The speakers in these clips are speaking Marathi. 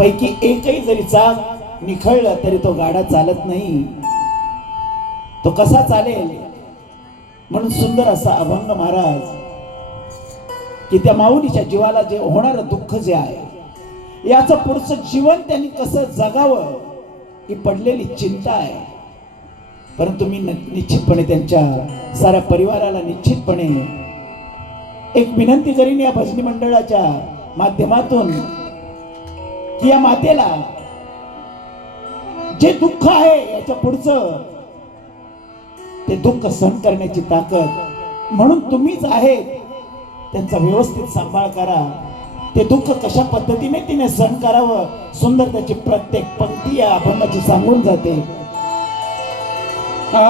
पैकी एकही जरी चाक निखळलं तरी तो गाडा चालत नाही. तो कसा चालेल? म्हणून सुंदर असा अभंग महाराज की त्या माऊलीच्या जीवाला जे होणारं दुःख जे आहे याचं पुढचं जीवन त्यांनी कसं जगावं ही पडलेली चिंता आहे. परंतु मी न- निश्चितपणे त्यांच्या साऱ्या परिवाराला निश्चितपणे एक विनंती करीन या भजनी मंडळाच्या माध्यमातून की या मातेला जे दुःख आहे याच्या पुढचं ते दुःख सहन करण्याची ताकद म्हणून तुम्हीच आहेत त्यांचा व्यवस्थित सांभाळ करा. ते दुःख कशा पद्धतीने तिने सहन करावं सुंदर त्याची प्रत्येक पंक्ती या अभंगाची सांगून जाते. आ,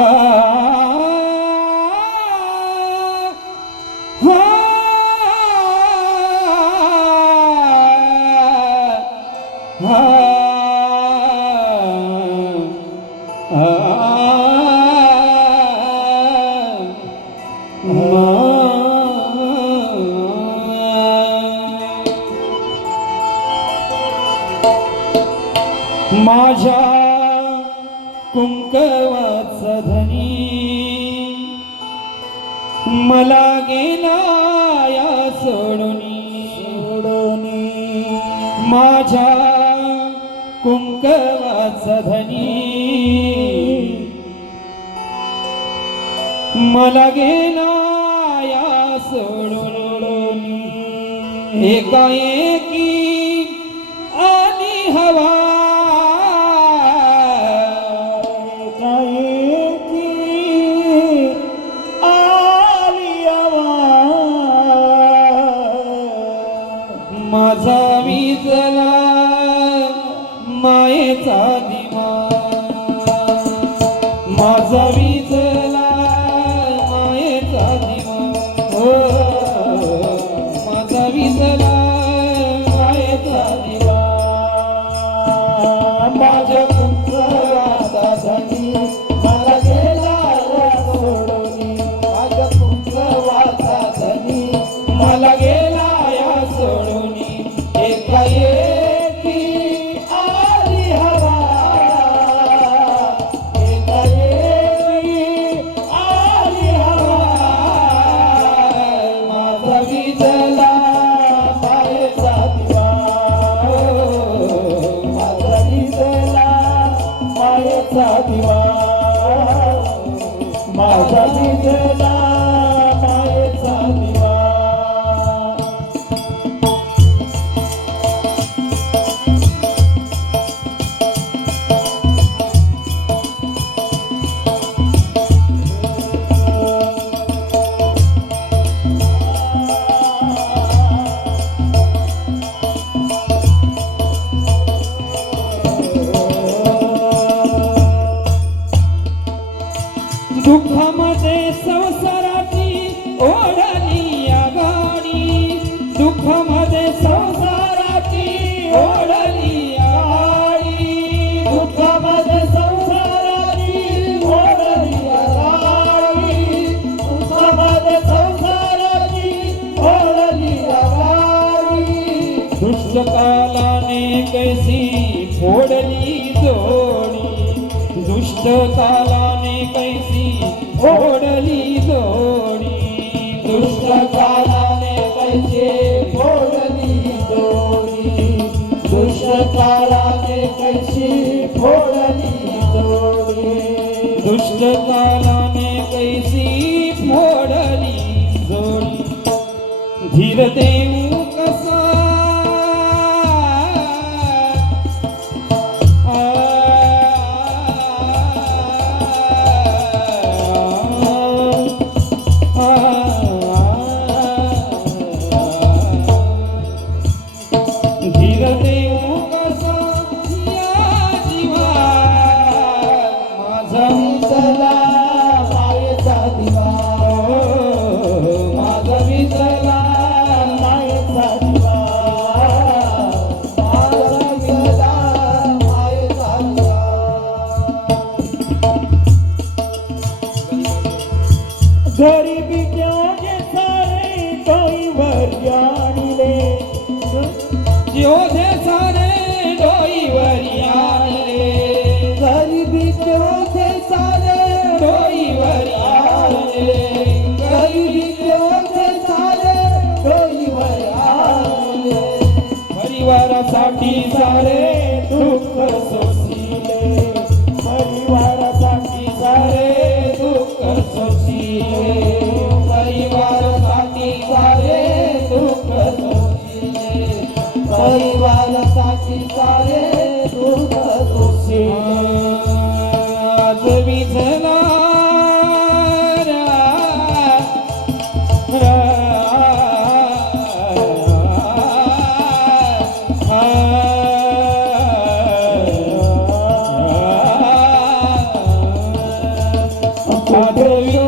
माझ्या कुंकवाचा धनी मला गेला या सोडूनी. सोडूनी. माझ्या कुंकवाचा धनी मला गेला या सोडून. आली माझा विजला मायेचा दिवा. माझा विजला मायेचा दिवा. हो. माझा दुःखामध्ये संसाराची ओढली आघाडी दुःखामध्ये संसाराची ओढली आघाडी दुःखामध्ये संसाराची ओढली आघाडी दुःखामध्ये संसाराची ओढली आघाडी दुष्टकालाने दुष्ट कैसी फोडली जोडी. दुष्टकाला कैसी ओढली जोडी. दुष्ट कालाने कैसे फोडली जोडी. दुष्ट कालाने कैसी फोडली जोडी. दुष्ट कालाने कैसी ओढली जोडी. धीर देऊ परिवारासाठी सारे दुःख सोसिले. परिवारासाठी सारे दुःख सोसिले. परिवारासाठी सारे दुःख सोसिले. परिवारासाठी सारे दुःख सोसिले. आज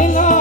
மேலா